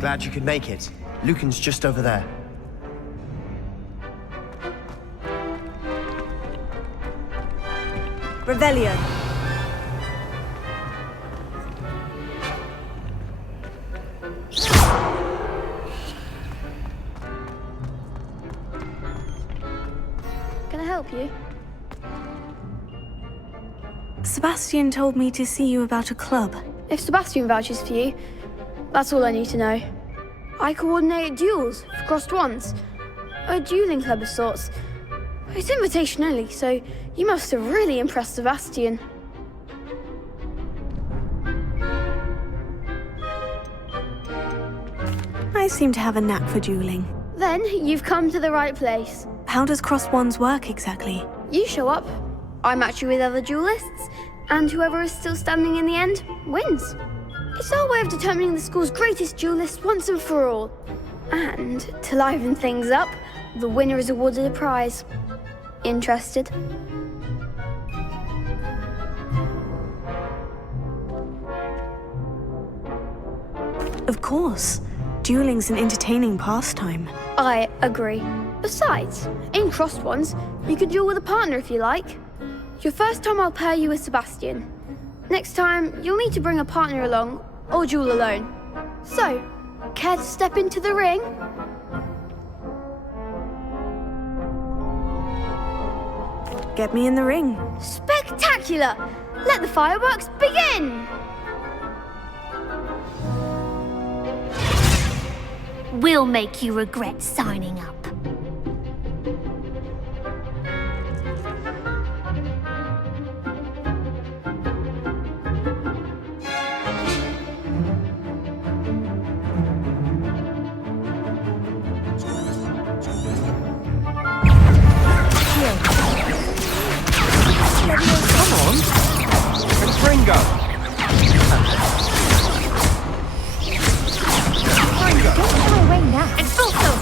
Glad you could make it. Lucan's just over there. Revelio. Can I help you? Sebastian told me to see you about a club. If Sebastian vouches for you, that's all I need to know. I coordinate duels for crossed wands. A dueling club of sorts. It's invitation only, so you must have really impressed Sebastian. I seem to have a knack for dueling. Then you've come to the right place. How does crossed wands work exactly? You show up, I match you with other duelists, and whoever is still standing in the end wins. It's our way of determining the school's greatest duelist once and for all. And to liven things up, the winner is awarded a prize. Interested? Of course. Dueling's an entertaining pastime. I agree. Besides, in crossed ones, you can duel with a partner if you like. Your first time I'll pair you with Sebastian. Next time, you'll need to bring a partner along, or duel alone. So, care to step into the ring? Get me in the ring. Spectacular! Let the fireworks begin! We'll make you regret signing up. Come on! Confringo! Don't away now. Expulso!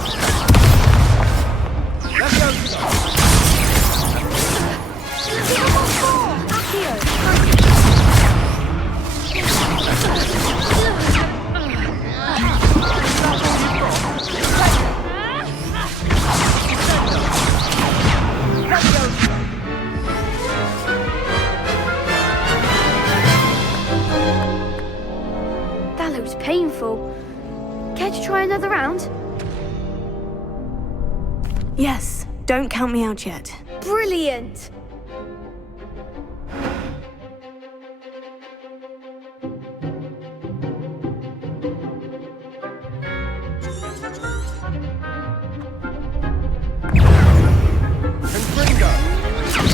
That looks painful. Care to try another round? Yes, don't count me out yet. Brilliant! Confringo!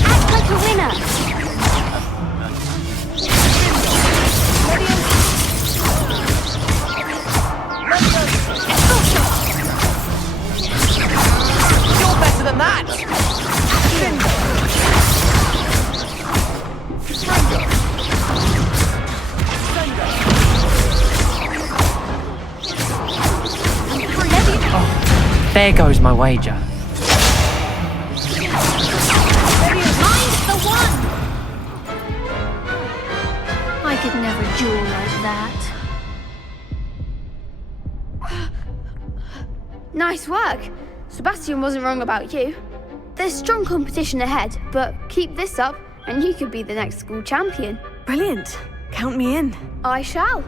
Act like a winner. You're better than that! Oh, there goes my wager. Mine's the one. I could never duel like that. Nice work. Sebastian wasn't wrong about you. There's strong competition ahead, but keep this up and you could be the next school champion. Brilliant. Count me in. I shall.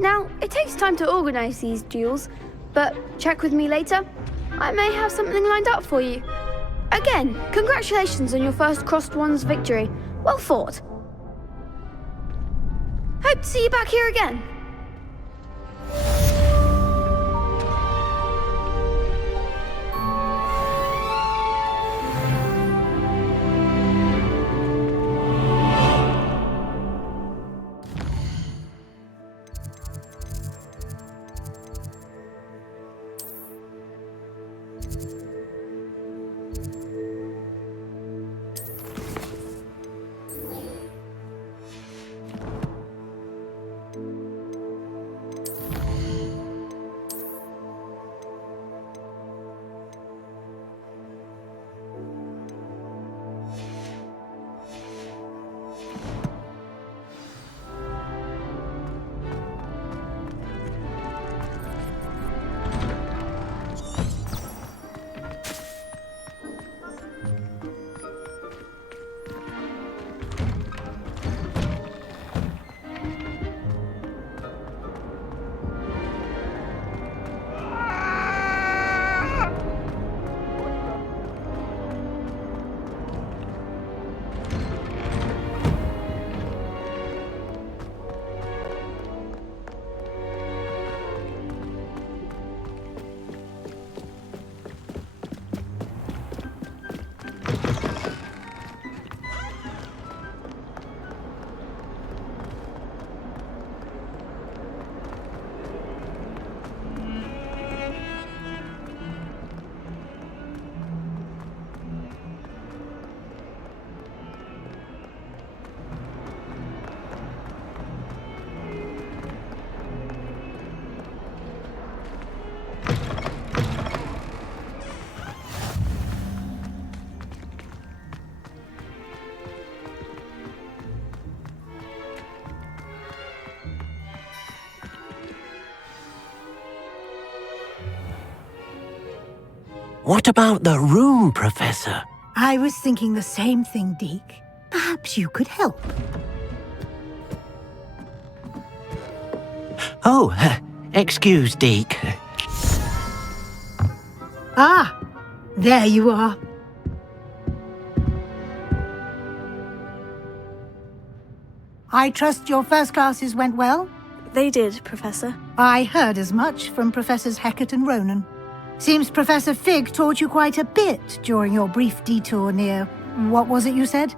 Now, it takes time to organise these duels, but check with me later. I may have something lined up for you. Again, congratulations on your first Crossed Wands victory. Well fought. Hope to see you back here again. What about the room, Professor? I was thinking the same thing, Deke. Perhaps you could help. Oh, excuse, Deke. Ah, there you are. I trust your first classes went well? They did, Professor. I heard as much from Professors Hecat and Ronan. Seems Professor Fig taught you quite a bit during your brief detour near... what was it you said?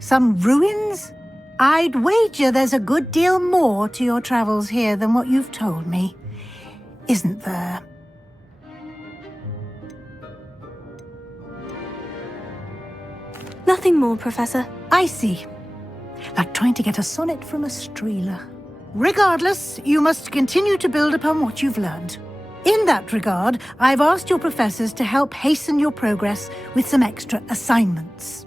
Some ruins? I'd wager there's a good deal more to your travels here than what you've told me. Isn't there? Nothing more, Professor. I see. Like trying to get a sonnet from a streeler. Regardless, you must continue to build upon what you've learned. In that regard, I've asked your professors to help hasten your progress with some extra assignments.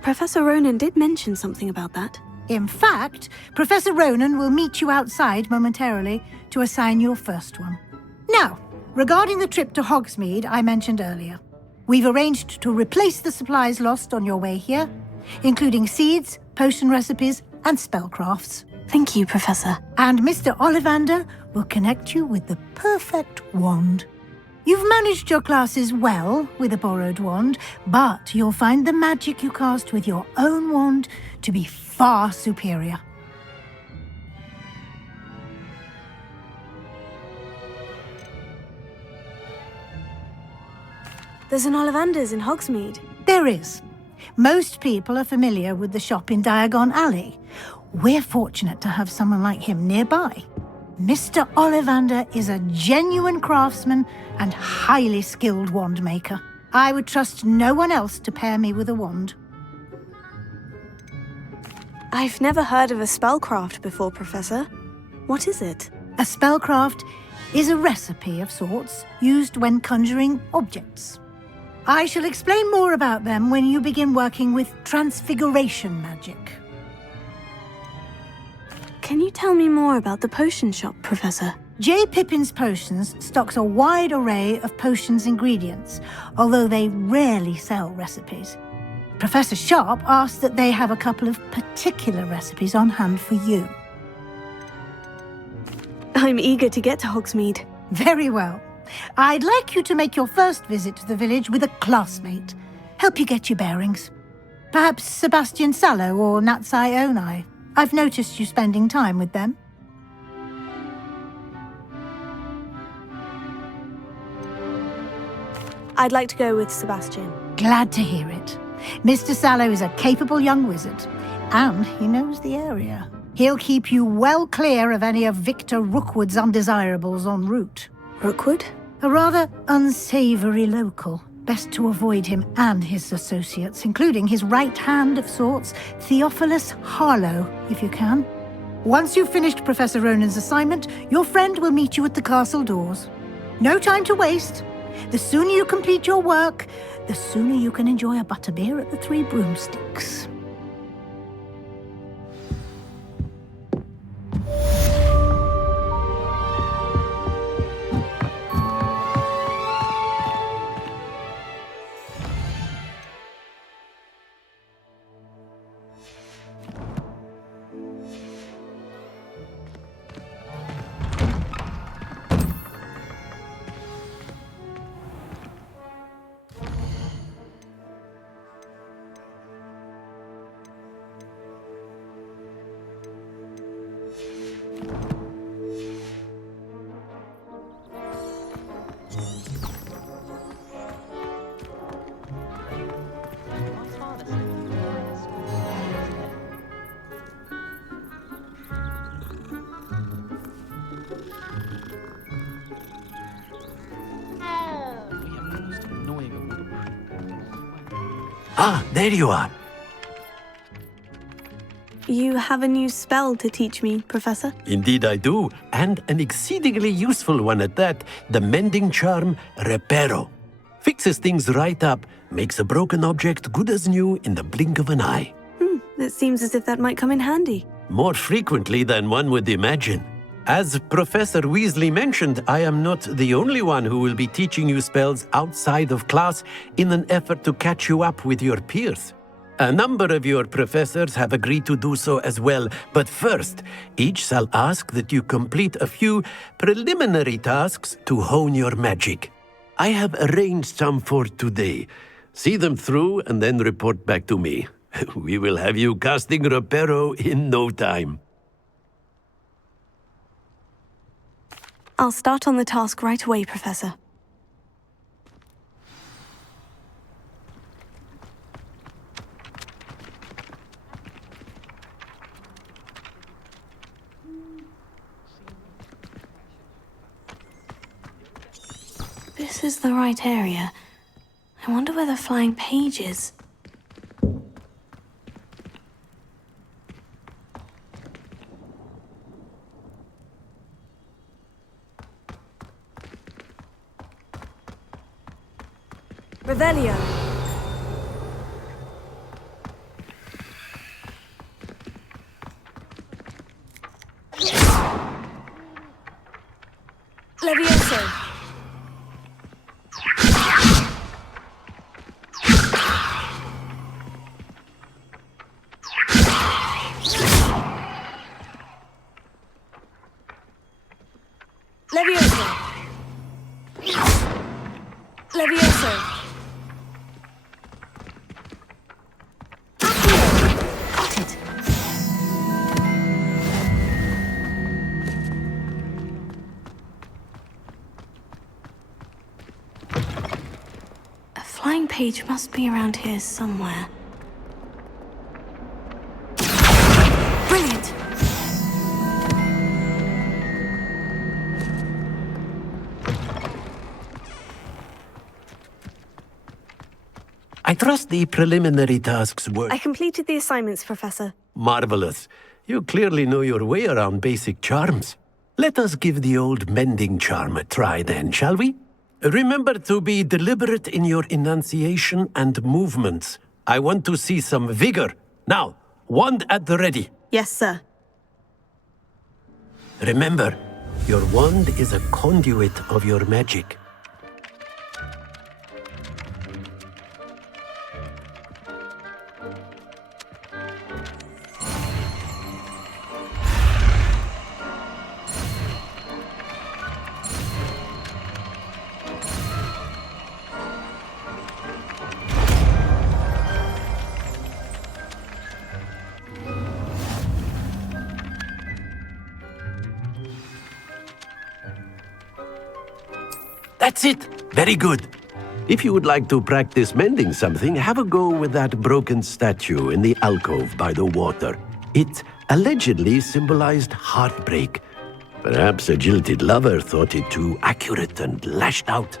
Professor Ronan did mention something about that. In fact, Professor Ronan will meet you outside momentarily to assign your first one. Now, regarding the trip to Hogsmeade I mentioned earlier, we've arranged to replace the supplies lost on your way here, including seeds, potion recipes, and spellcrafts. Thank you, Professor. And Mr. Ollivander will connect you with the perfect wand. You've managed your classes well with a borrowed wand, but you'll find the magic you cast with your own wand to be far superior. There's an Ollivander's in Hogsmeade. There is. Most people are familiar with the shop in Diagon Alley. We're fortunate to have someone like him nearby. Mr. Ollivander is a genuine craftsman and highly skilled wand maker. I would trust no one else to pair me with a wand. I've never heard of a spellcraft before, Professor. What is it? A spellcraft is a recipe of sorts used when conjuring objects. I shall explain more about them when you begin working with transfiguration magic. Can you tell me more about the potion shop, Professor? J. Pippin's Potions stocks a wide array of potions ingredients, although they rarely sell recipes. Professor Sharp asked that they have a couple of particular recipes on hand for you. I'm eager to get to Hogsmeade. Very well. I'd like you to make your first visit to the village with a classmate. Help you get your bearings. Perhaps Sebastian Sallow or Natsai Onai. I've noticed you spending time with them. I'd like to go with Sebastian. Glad to hear it. Mr. Sallow is a capable young wizard, and he knows the area. He'll keep you well clear of any of Victor Rookwood's undesirables en route. Rookwood? A rather unsavory local. Best to avoid him and his associates, including his right hand of sorts, Theophilus Harlow, if you can. Once you've finished Professor Ronan's assignment, your friend will meet you at the castle doors. No time to waste. The sooner you complete your work, the sooner you can enjoy a butterbeer at the Three Broomsticks. Ah, there you are. You have a new spell to teach me, Professor? Indeed I do, and an exceedingly useful one at that, the mending charm Reparo. Fixes things right up, makes a broken object good as new in the blink of an eye. It seems as if that might come in handy. More frequently than one would imagine. As Professor Weasley mentioned, I am not the only one who will be teaching you spells outside of class in an effort to catch you up with your peers. A number of your professors have agreed to do so as well, but first, each shall ask that you complete a few preliminary tasks to hone your magic. I have arranged some for today. See them through and then report back to me. We will have you casting Reparo in no time. I'll start on the task right away, Professor. This is the right area. I wonder where the flying page is. Revelio. Levioso. Levioso. Levioso. Got it. A flying page must be around here somewhere. Brilliant! I trust the preliminary tasks were I completed the assignments, Professor. marvelous. You clearly know your way around basic charms. Let us give the old mending charm a try then, shall we? Remember to be deliberate in your enunciation and movements. I want to see some vigor. Now, wand at the ready. Yes, sir. Remember, your wand is a conduit of your magic. That's it! Very good. If you would like to practice mending something, have a go with that broken statue in the alcove by the water. It allegedly symbolized heartbreak. Perhaps a jilted lover thought it too accurate and lashed out.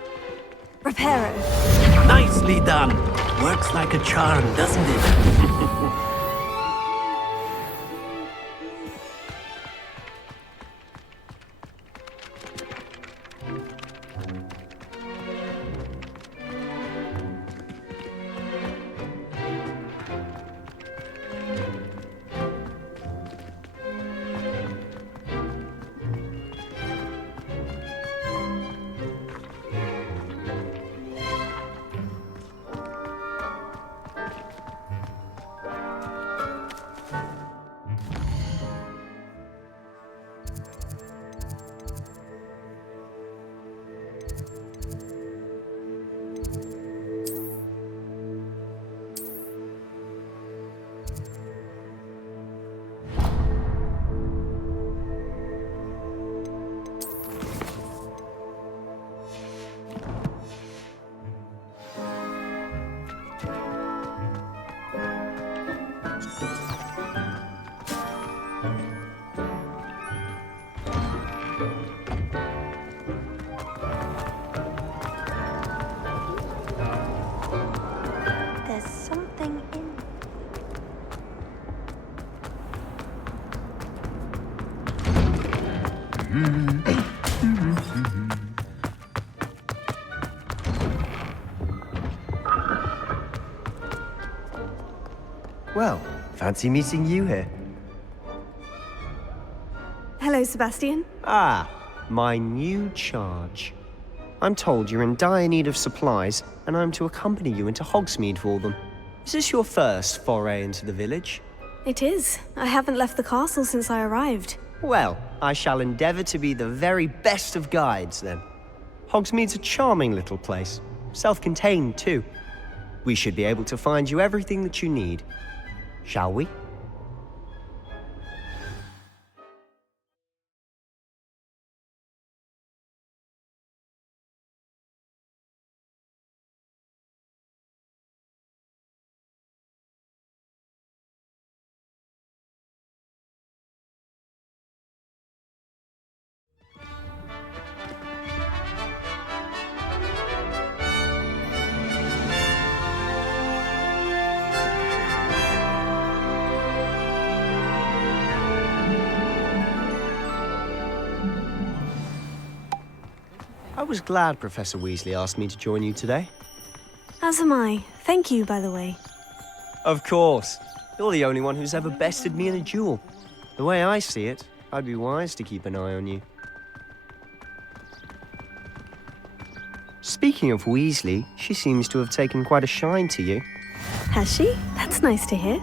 Reparo. Nicely done! Works like a charm, doesn't it? There's something in... Well, fancy meeting you here. Hello, Sebastian. Ah, my new charge. I'm told you're in dire need of supplies, and I'm to accompany you into Hogsmeade for them. Is this your first foray into the village? It is. I haven't left the castle since I arrived. Well, I shall endeavour to be the very best of guides, then. Hogsmeade's a charming little place. Self-contained, too. We should be able to find you everything that you need. Shall we? I was glad Professor Weasley asked me to join you today. As am I. Thank you, by the way. Of course. You're the only one who's ever bested me in a duel. The way I see it, I'd be wise to keep an eye on you. Speaking of Weasley, she seems to have taken quite a shine to you. Has she? That's nice to hear.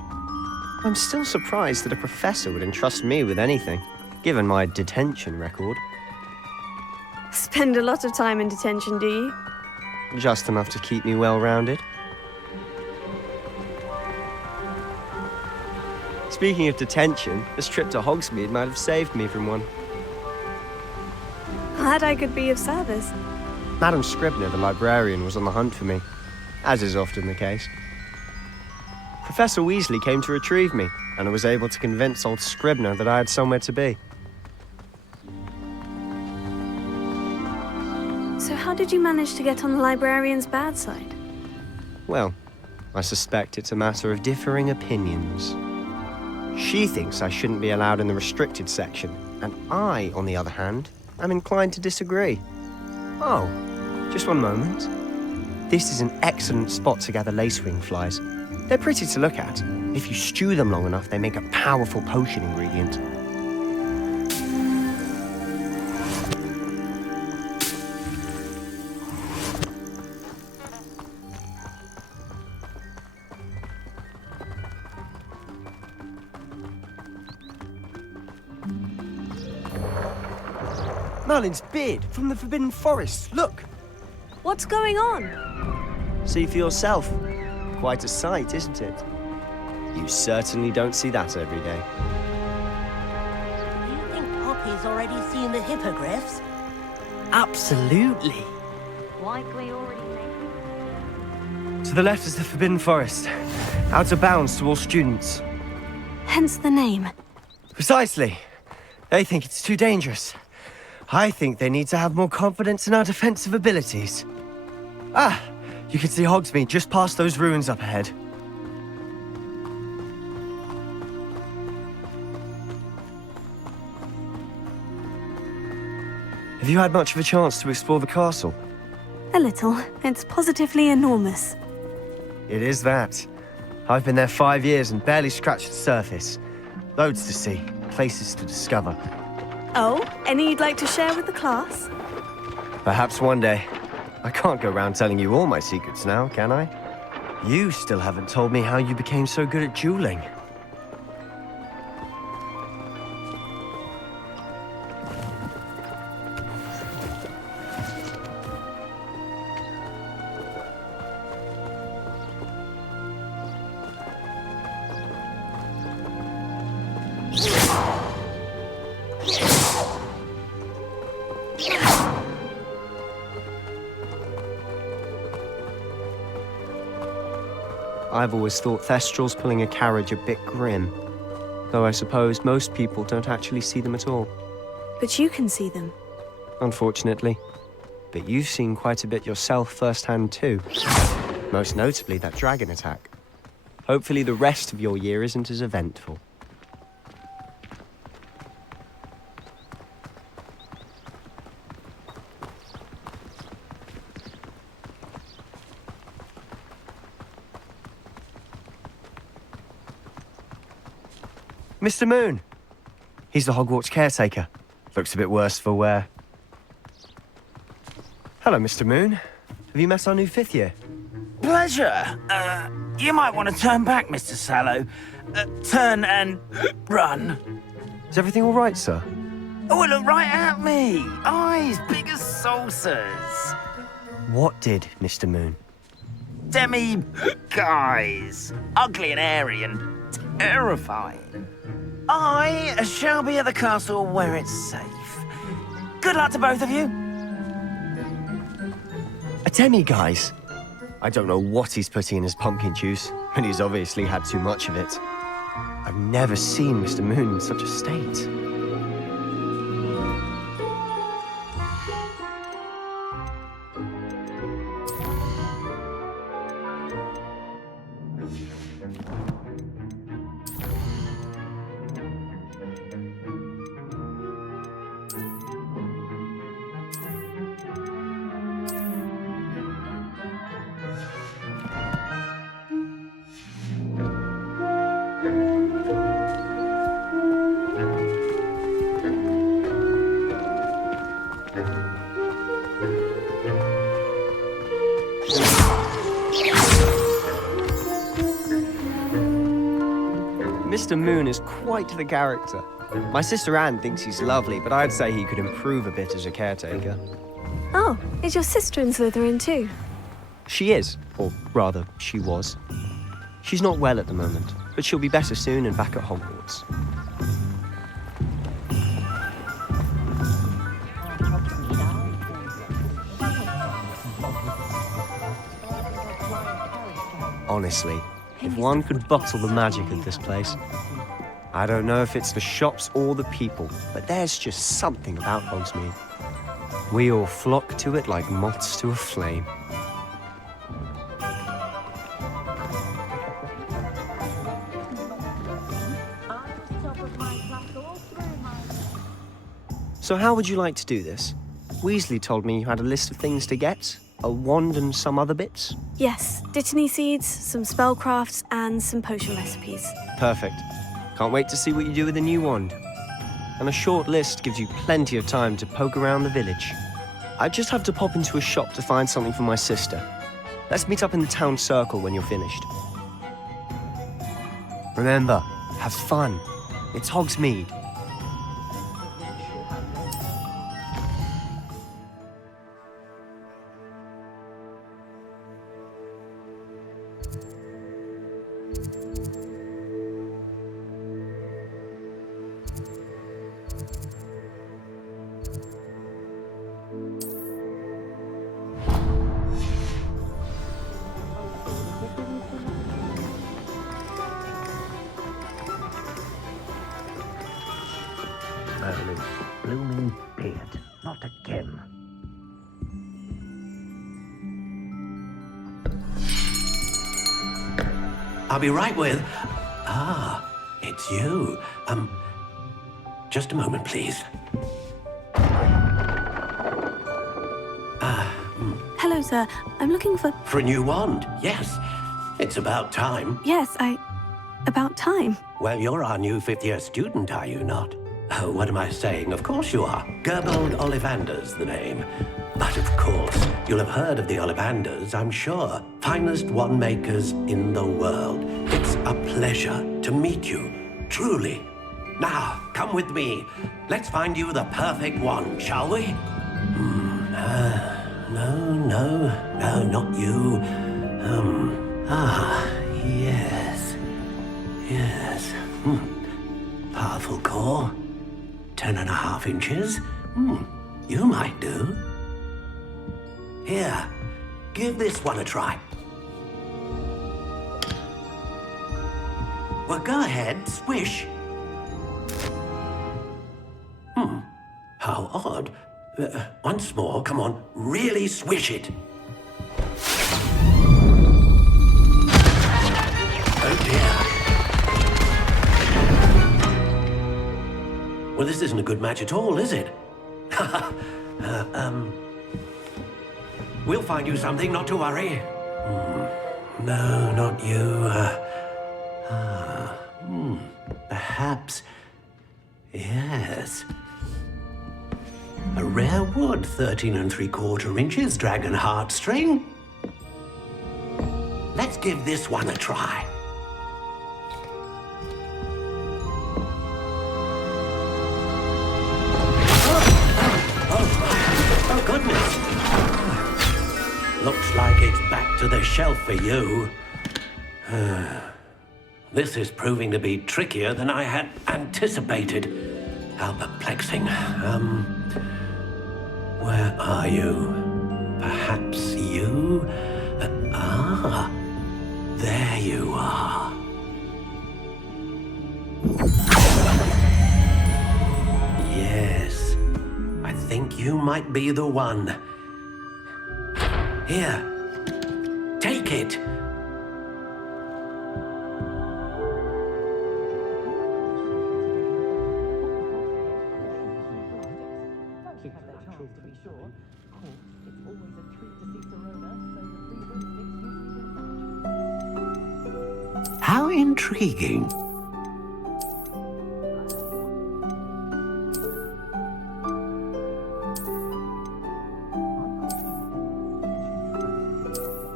I'm still surprised that a professor would entrust me with anything, given my detention record. Spend a lot of time in detention, do you? Just enough to keep me well-rounded. Speaking of detention, this trip to Hogsmeade might have saved me from one. Glad I could be of service. Madam Scribner, the librarian, was on the hunt for me, as is often the case. Professor Weasley came to retrieve me, and I was able to convince old Scribner that I had somewhere to be. So how did you manage to get on the librarian's bad side? Well, I suspect it's a matter of differing opinions. She thinks I shouldn't be allowed in the restricted section, and I, on the other hand, am inclined to disagree. Oh, just one moment. This is an excellent spot to gather lacewing flies. They're pretty to look at. If you stew them long enough, they make a powerful potion ingredient. Merlin's beard from the Forbidden Forest. Look! What's going on? See for yourself. Quite a sight, isn't it? You certainly don't see that every day. Do you think Poppy's already seen the hippogriffs? Absolutely. Likely already made. To the left is the Forbidden Forest. Out of bounds to all students. Hence the name. Precisely. They think it's too dangerous. I think they need to have more confidence in our defensive abilities. Ah, you can see Hogsmeade just past those ruins up ahead. Have you had much of a chance to explore the castle? A little. It's positively enormous. It is that. I've been there 5 years and barely scratched the surface. Loads to see, places to discover. Oh, any you'd like to share with the class? Perhaps one day. I can't go around telling you all my secrets now, can I? You still haven't told me how you became so good at dueling. I've always thought Thestrals pulling a carriage a bit grim, though I suppose most people don't actually see them at all. But you can see them. Unfortunately. But you've seen quite a bit yourself firsthand too. Most notably that dragon attack. Hopefully the rest of your year isn't as eventful. Mr. Moon! He's the Hogwarts caretaker. Looks a bit worse for wear. Hello, Mr. Moon. Have you met our new 5th year? Pleasure. You might want to turn back, Mr. Sallow. Turn and run. Is everything all right, sir? Oh, look right at me. Eyes big as saucers. What did, Mr. Moon? Guys. Ugly and hairy and terrifying. I shall be at the castle where it's safe. Good luck to both of you. A demi-guise? I don't know what he's putting in his pumpkin juice, and he's obviously had too much of it. I've never seen Mr. Moon in such a state. Mr. Moon is quite the character. My sister Anne thinks he's lovely, but I'd say he could improve a bit as a caretaker. Oh, is your sister in Slytherin too? She is, or rather, she was. She's not well at the moment, but she'll be better soon and back at Hogwarts. Honestly, if one could bottle the magic of this place. I don't know if it's the shops or the people, but there's just something about Hogsmeade. We all flock to it like moths to a flame. So how would you like to do this? Weasley told me you had a list of things to get. A wand and some other bits? Yes, Dittany seeds, some spellcrafts, and some potion recipes. Perfect. Can't wait to see what you do with the new wand. And a short list gives you plenty of time to poke around the village. I just have to pop into a shop to find something for my sister. Let's meet up in the town circle when you're finished. Remember, have fun. It's Hogsmeade. Blooming beard. Not again. I'll be right with... Ah, it's you. Just a moment, please. Hello, sir. I'm looking for... For a new wand, yes. It's about time. Yes, about time. Well, you're our new 5th-year student, are you not? Oh, what am I saying? Of course you are. Gerbold Ollivander's the name. But of course, you'll have heard of the Ollivanders, I'm sure. Finest wand makers in the world. It's a pleasure to meet you, truly. Now, come with me. Let's find you the perfect wand, shall we? No, not you. Yes. Powerful core. 10.5 inches. You might do. Here, give this one a try. Well, go ahead, swish. How odd. Once more, come on, really swish it. Oh dear. Well, this isn't a good match at all, is it? We'll find you something, not to worry. No, not you. Perhaps Yes. A rare wood, 13 3/4 inches, dragon heartstring. Let's give this one a try. Oh, goodness. Looks like it's back to the shelf for you. This is proving to be trickier than I had anticipated. How perplexing. Where are you? Perhaps you? There you are. Yes, I think you might be the one. Here, take it. How intriguing.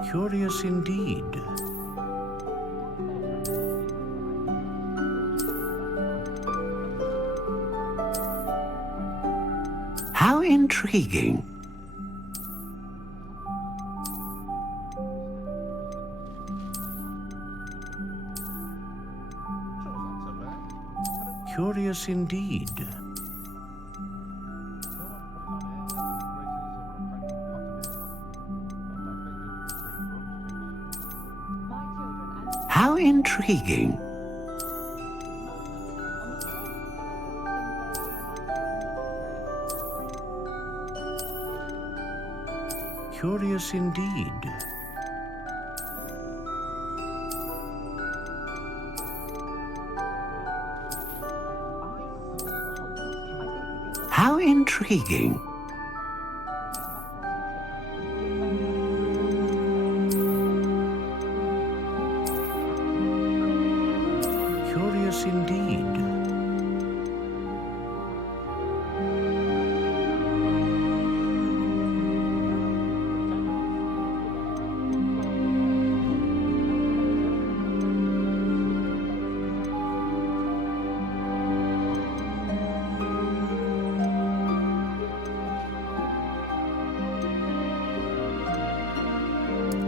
Curious indeed. How intriguing. Curious indeed. How intriguing. Curious indeed. How intriguing. Curious indeed.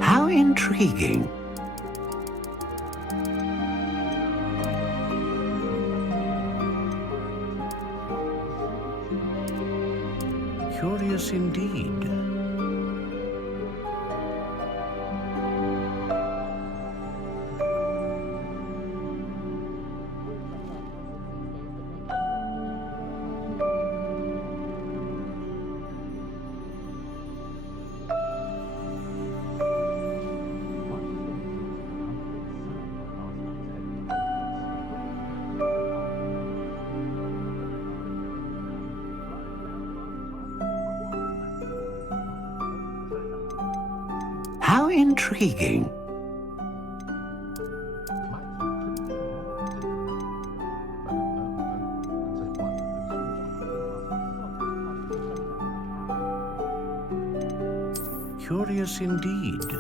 How intriguing. Curious indeed. How intriguing. Curious indeed.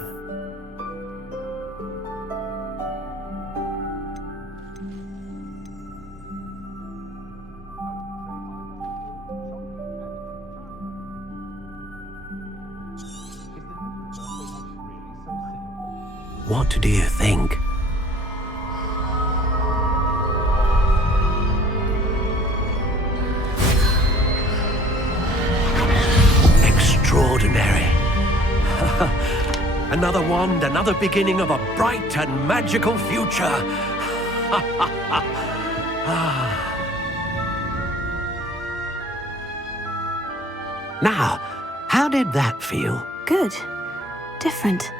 What do you think? Extraordinary. Another wand, another beginning of a bright and magical future. Now, how did that feel? Good. Different.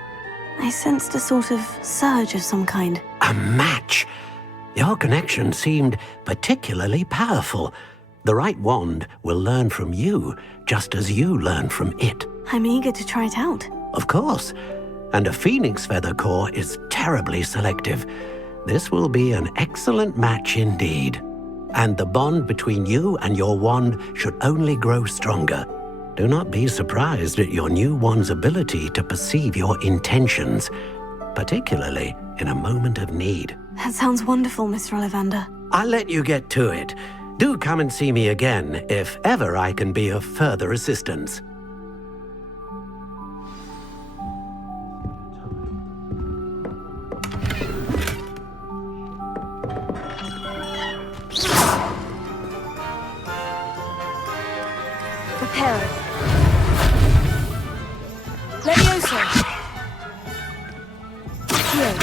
I sensed a sort of surge of some kind. A match! Your connection seemed particularly powerful. The right wand will learn from you, just as you learn from it. I'm eager to try it out. Of course. And a phoenix feather core is terribly selective. This will be an excellent match indeed. and the bond between you and your wand should only grow stronger. Do not be surprised at your new wand's ability to perceive your intentions, particularly in a moment of need. That sounds wonderful, Mr. Ollivander. I'll let you get to it. Do come and see me again if ever I can be of further assistance. Prepare it. Levioso. Here.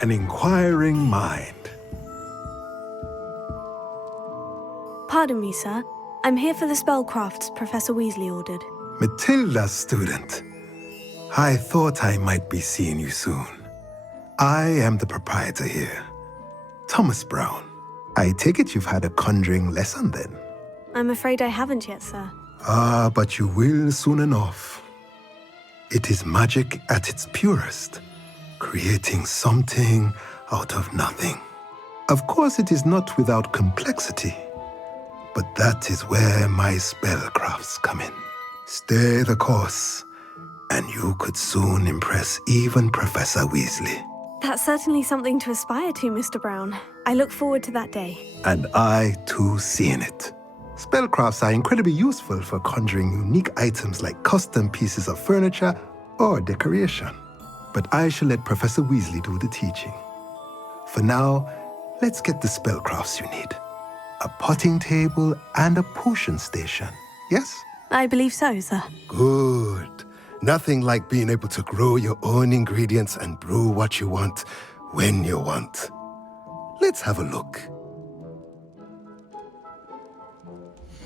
An inquiring mind. Pardon me, sir. I'm here for the spellcrafts Professor Weasley ordered. Matilda's student. I thought I might be seeing you soon. I am the proprietor here, Thomas Brown. I take it you've had a conjuring lesson then? I'm afraid I haven't yet, sir. Ah, but you will soon enough. It is magic at its purest, creating something out of nothing. Of course, it is not without complexity, but that is where my spellcrafts come in. Stay the course, and you could soon impress even Professor Weasley. That's certainly something to aspire to, Mr. Brown. I look forward to that day. And I, too, seeing it. Spellcrafts are incredibly useful for conjuring unique items like custom pieces of furniture or decoration. But I shall let Professor Weasley do the teaching. For now, let's get the spellcrafts you need. A potting table and a potion station, yes? I believe so, sir. Good. Nothing like being able to grow your own ingredients and brew what you want, when you want. Let's have a look.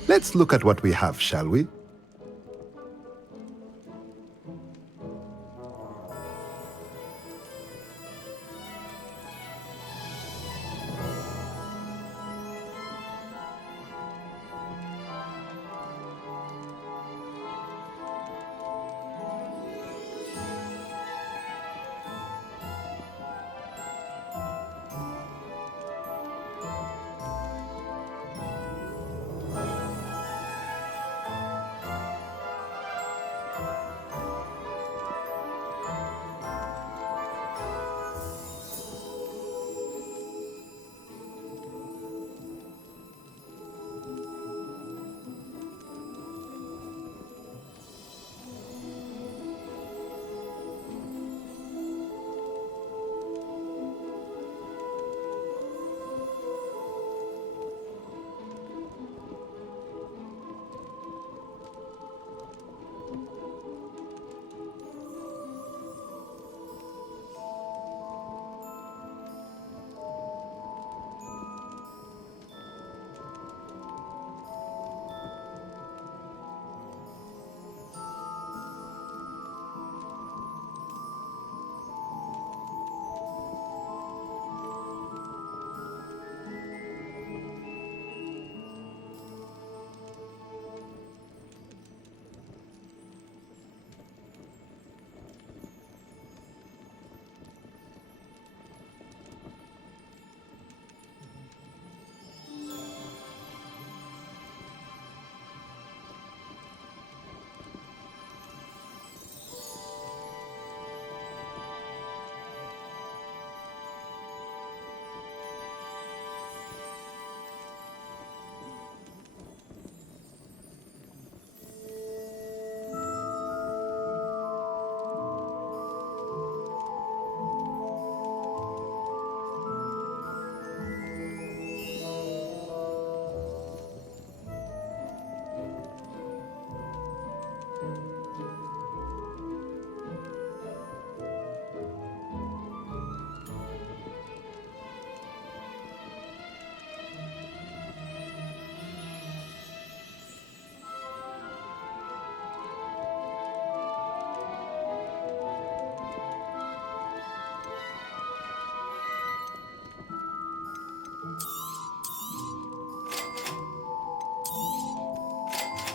Let's look at what we have, shall we?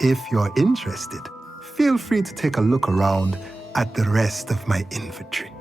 if you're interested, feel free to take a look around at the rest of my inventory.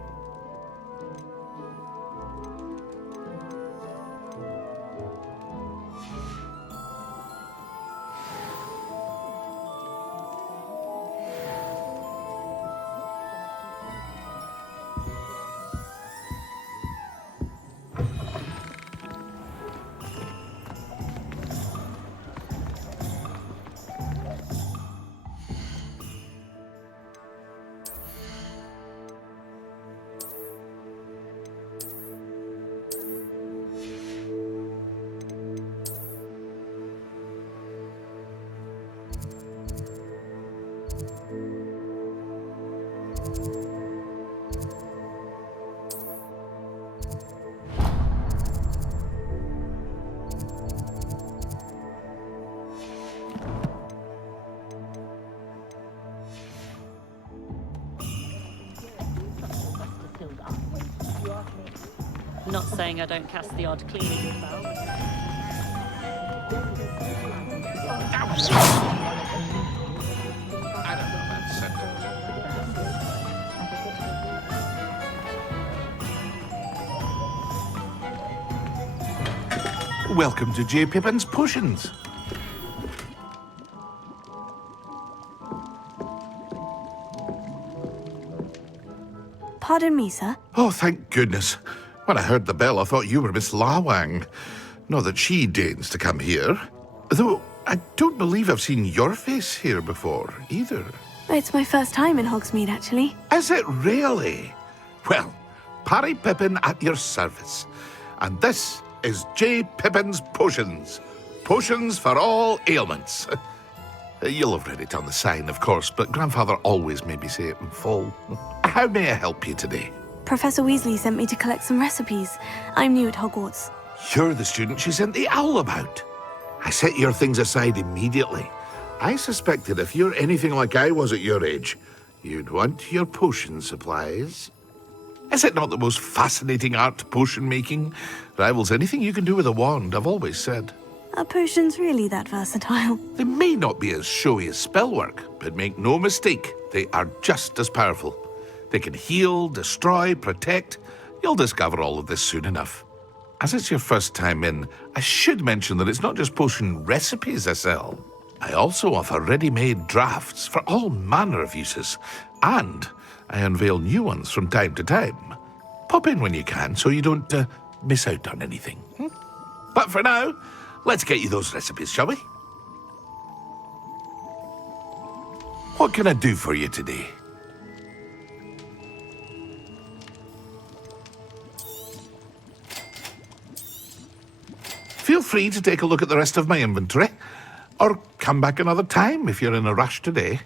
Not saying I don't cast the odd cleaning spell. I don't know that sentence. Welcome to J. Pippin's Potions. Pardon me, sir. Oh, thank goodness. When I heard the bell, I thought you were Miss Lawang. Not that she deigns to come here. Though I don't believe I've seen your face here before, either. It's my first time in Hogsmeade, actually. Is it really? Well, Parry Pippin at your service. And this is J. Pippin's Potions. Potions for all ailments. You'll have read it on the sign, of course, but Grandfather always made me say it in full. How may I help you today? Professor Weasley sent me to collect some recipes. I'm new at Hogwarts. You're the student she sent the owl about. I set your things aside immediately. I suspected if you're anything like I was at your age, you'd want your potion supplies. Is it not the most fascinating art, potion making? Rivals anything you can do with a wand, I've always said. Are potions really that versatile? They may not be as showy as spellwork, but make no mistake, they are just as powerful. They can heal, destroy, protect. You'll discover all of this soon enough. As it's your first time in, I should mention that it's not just potion recipes I sell. I also offer ready-made drafts for all manner of uses, and I unveil new ones from time to time. Pop in when you can so you don't miss out on anything. But for now, let's get you those recipes, shall we? What can I do for you today? Feel free to take a look at the rest of my inventory, or come back another time if you're in a rush today.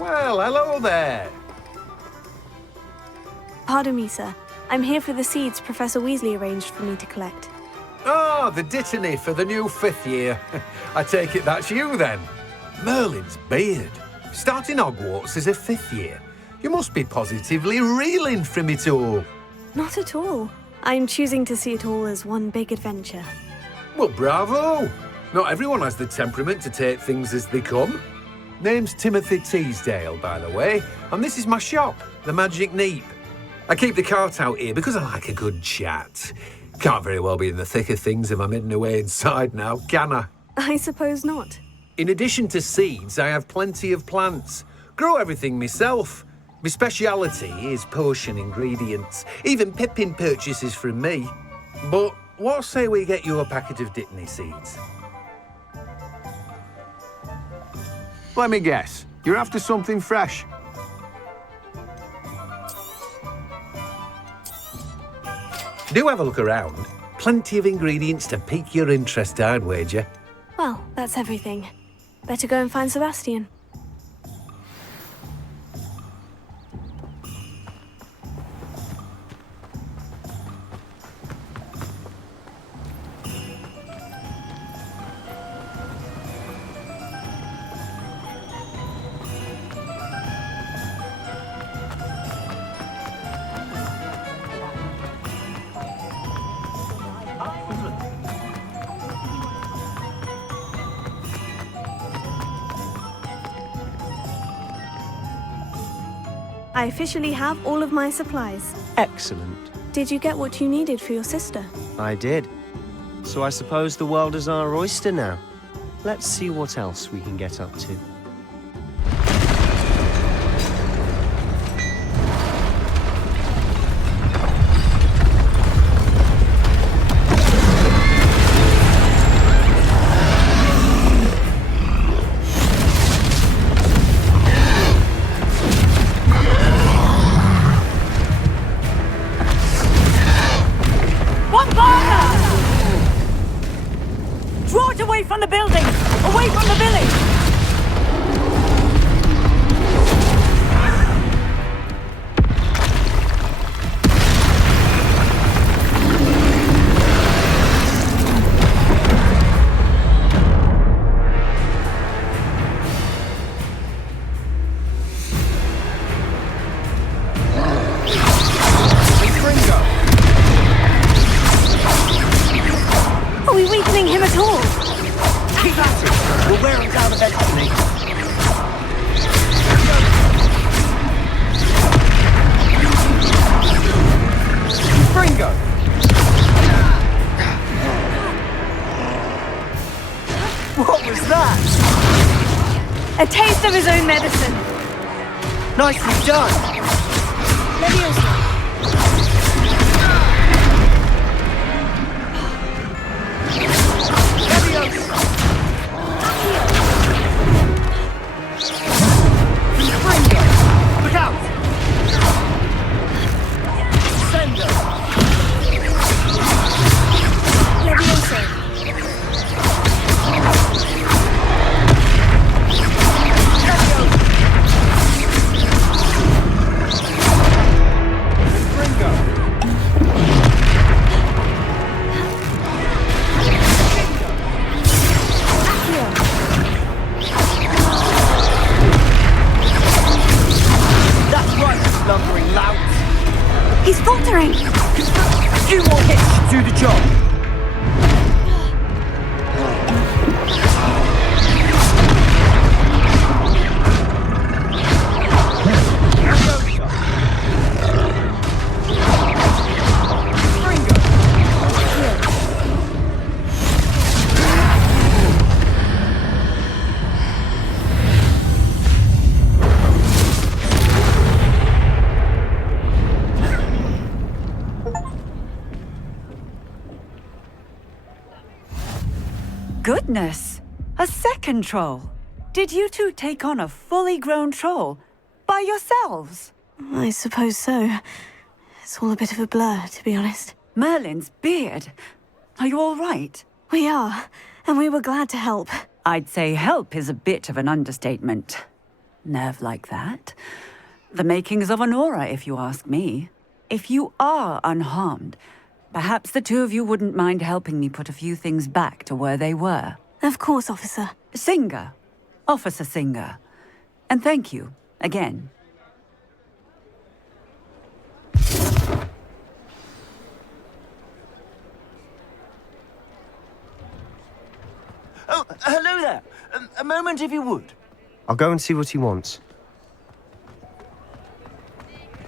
Well, hello there. Pardon me, sir. I'm here for the seeds Professor Weasley arranged for me to collect. Oh, the dittany for the new 5th year. I take it that's you, then. Merlin's beard. Starting Hogwarts as a 5th year. You must be positively reeling from it all. Not at all. I'm choosing to see it all as one big adventure. Well, bravo! Not everyone has the temperament to take things as they come. Name's Timothy Teasdale, by the way, and this is my shop, the Magic Neep. I keep the cart out here because I like a good chat. Can't very well be in the thick of things if I'm hidden away inside now, can I? I suppose not. In addition to seeds, I have plenty of plants. Grow everything myself. My speciality is potion ingredients. Even Pippin purchases from me. But what say we get you a packet of Dittany seeds? Let me guess. You're after something fresh. Do have a look around. Plenty of ingredients to pique your interest, I'd wager. Well, that's everything. Better go and find Sebastian. I officially have all of my supplies. Excellent. Did you get what you needed for your sister? I did. So I suppose the world is our oyster now. Let's see what else we can get up to. Draw it away from the building! Away from the village! Are we weakening him at all? Keep at it! We'll wear him down eventually. Fringo! What was that? A taste of his own medicine. Nicely done! Leviosa. Look out! Sender! Leviosa. Lumbering lout. He's faltering. A few more hits should do the job. Goodness! A second troll! Did you two take on a fully grown troll? By yourselves? I suppose so. It's all a bit of a blur, to be honest. Merlin's beard. Are you all right? We are, and we were glad to help. I'd say help is a bit of an understatement. Nerve like that. The makings of an aura, if you ask me. If you are unharmed, perhaps the two of you wouldn't mind helping me put a few things back to where they were. Of course, officer. Singer. Officer Singer. And thank you, again. Oh, hello there. A moment, if you would. I'll go and see what he wants.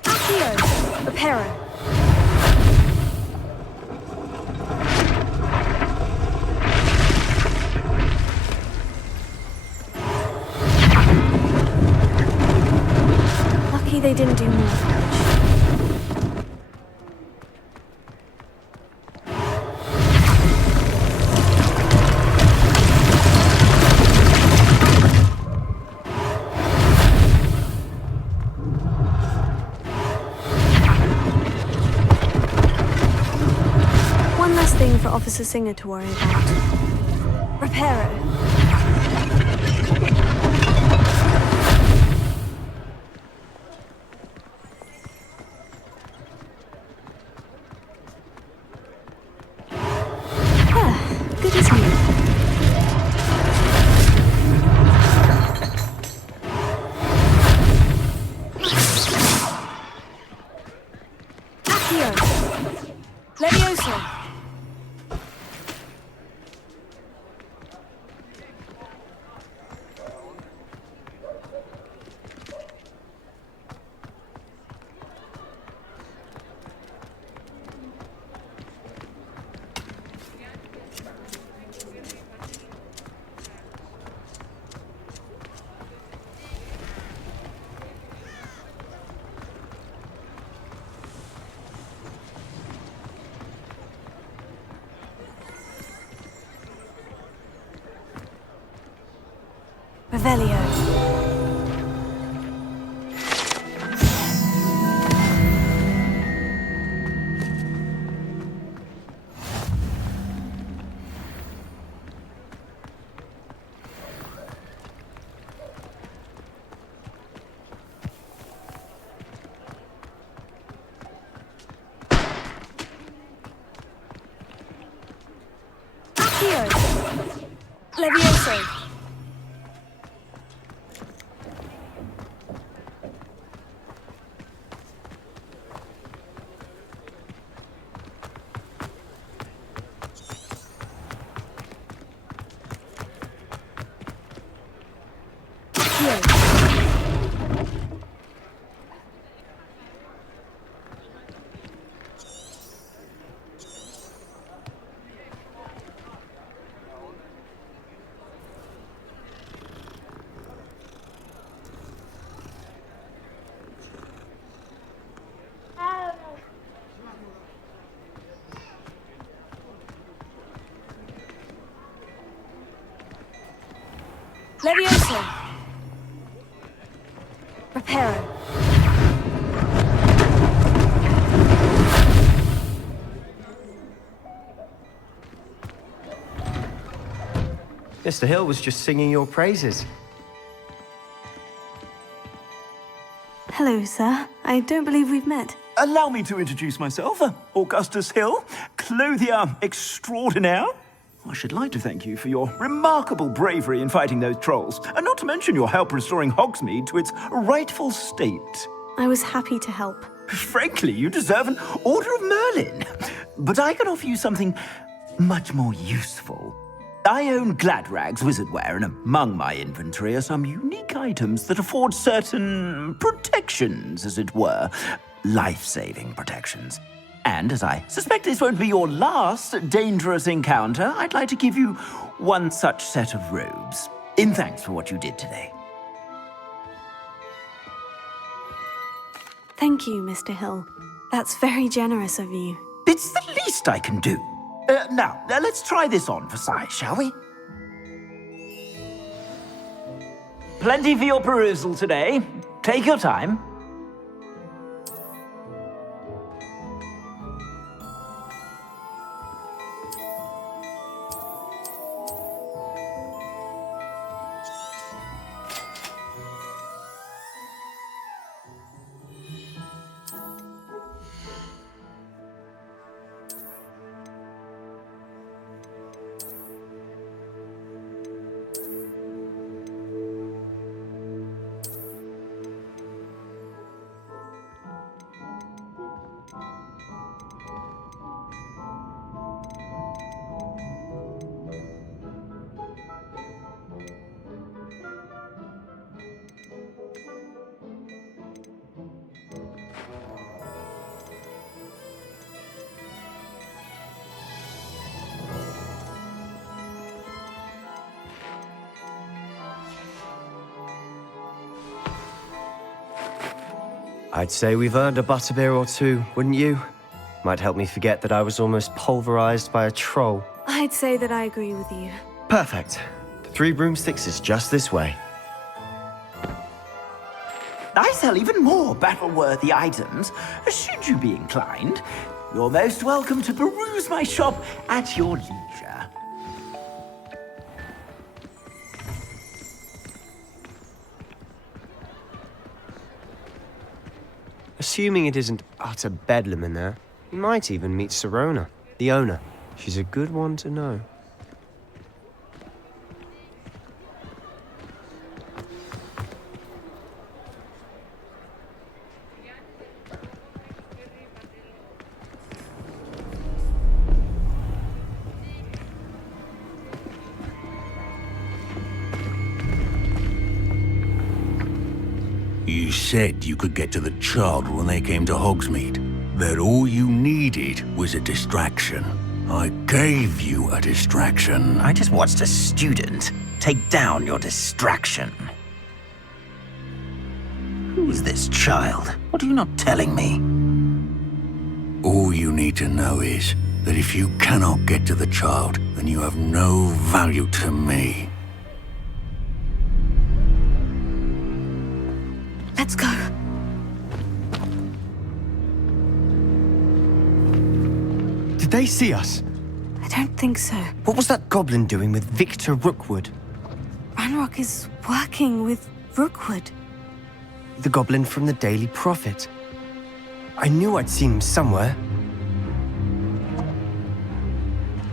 Accio! Reparo. Lucky they didn't do more damage. One less thing for Officer Singer to worry about. Reparo. Good as new. Accio. Levioso. Revelio. Accio. Levioso. Levioso. Reparo. Mr. Hill was just singing your praises. Hello, sir. I don't believe we've met. Allow me to introduce myself, Augustus Hill, clothier extraordinaire. I should like to thank you for your remarkable bravery in fighting those trolls, and not to mention your help restoring Hogsmeade to its rightful state. I was happy to help. Frankly, you deserve an Order of Merlin. But I can offer you something much more useful. I own Gladrag's wizardware, and among my inventory are some unique items that afford certain protections, as it were. Life-saving protections. And as I suspect this won't be your last dangerous encounter, I'd like to give you one such set of robes, in thanks for what you did today. Thank you, Mr. Hill. That's very generous of you. It's the least I can do. Now, let's try this on for size, shall we? Plenty for your perusal today. Take your time. I'd say we've earned a butterbeer or two, wouldn't you? Might help me forget that I was almost pulverized by a troll. I'd say that I agree with you. Perfect. The 3 broomsticks is just this way. I sell even more battle-worthy items, should you be inclined. You're most welcome to peruse my shop at your leisure. Assuming it isn't utter bedlam in there, you might even meet Sirona, the owner. She's a good one to know. You said you could get to the child when they came to Hogsmeade. That all you needed was a distraction. I gave you a distraction. I just watched a student take down your distraction. Who's this child? What are you not telling me? All you need to know is that if you cannot get to the child, then you have no value to me. Let's go. Did they see us? I don't think so. What was that goblin doing with Victor Rookwood? Ranrock is working with Rookwood. The goblin from the Daily Prophet. I knew I'd seen him somewhere.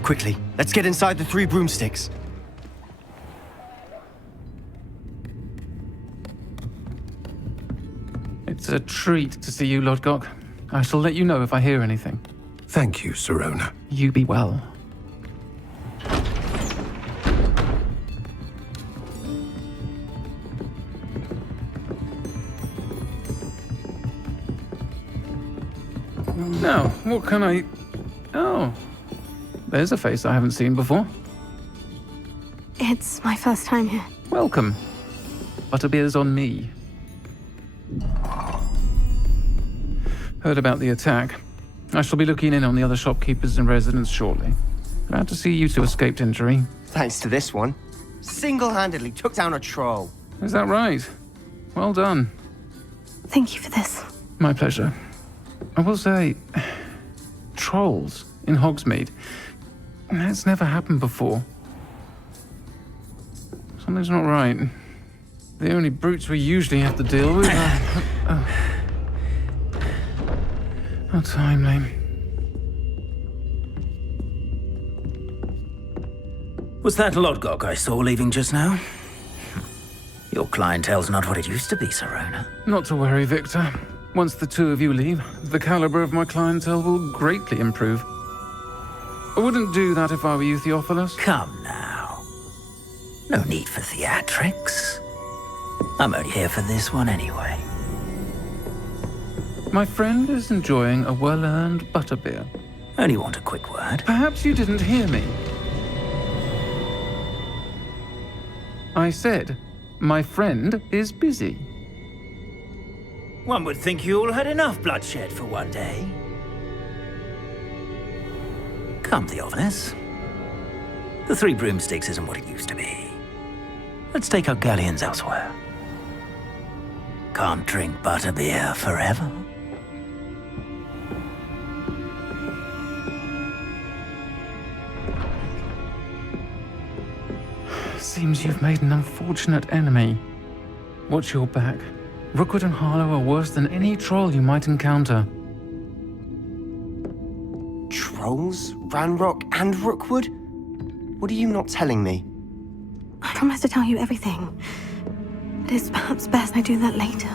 Quickly, let's get inside the 3 broomsticks. It's a treat to see you, Lodgok. I shall let you know if I hear anything. Thank you, Sirona. You be well. Now, what can I... Oh, there's a face I haven't seen before. It's my first time here. Welcome. Butterbeer's on me. Heard about the attack. I shall be looking in on the other shopkeepers and residents shortly. Glad to see you two escaped injury. Thanks to this one. Single-handedly took down a troll. Is that right? Well done. Thank you for this. My pleasure. I will say, trolls in Hogsmeade. That's never happened before. Something's not right. The only brutes we usually have to deal with are... How timely. Was that Lodgok I saw leaving just now? Your clientele's not what it used to be, Sirona. Not to worry, Victor. Once the 2 of you leave, the caliber of my clientele will greatly improve. I wouldn't do that if I were you, Theophilus. Come now. No need for theatrics. I'm only here for this one anyway. My friend is enjoying a well-earned butterbeer. Only want a quick word. Perhaps you didn't hear me. I said, my friend is busy. One would think you all had enough bloodshed for one day. Come, Theophilus. The 3 broomsticks isn't what it used to be. Let's take our galleons elsewhere. Can't drink butterbeer forever. Seems you've made an unfortunate enemy. Watch your back. Rookwood and Harlow are worse than any troll you might encounter. Trolls? Ranrock and Rookwood? What are you not telling me? I promise to tell you everything. It is perhaps best I do that later.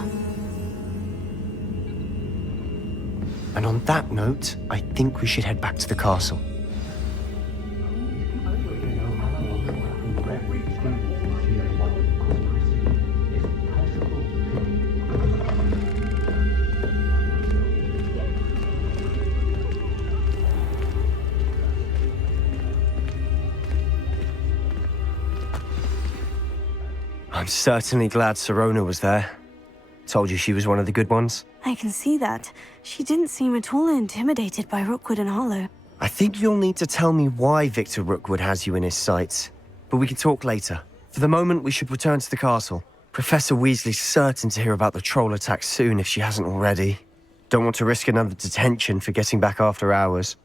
And on that note, I think we should head back to the castle. I'm certainly glad Sirona was there. Told you she was one of the good ones. I can see that. She didn't seem at all intimidated by Rookwood and Hollow. I think you'll need to tell me why Victor Rookwood has you in his sights. But we can talk later. For the moment, we should return to the castle. Professor Weasley's certain to hear about the troll attack soon if she hasn't already. Don't want to risk another detention for getting back after hours.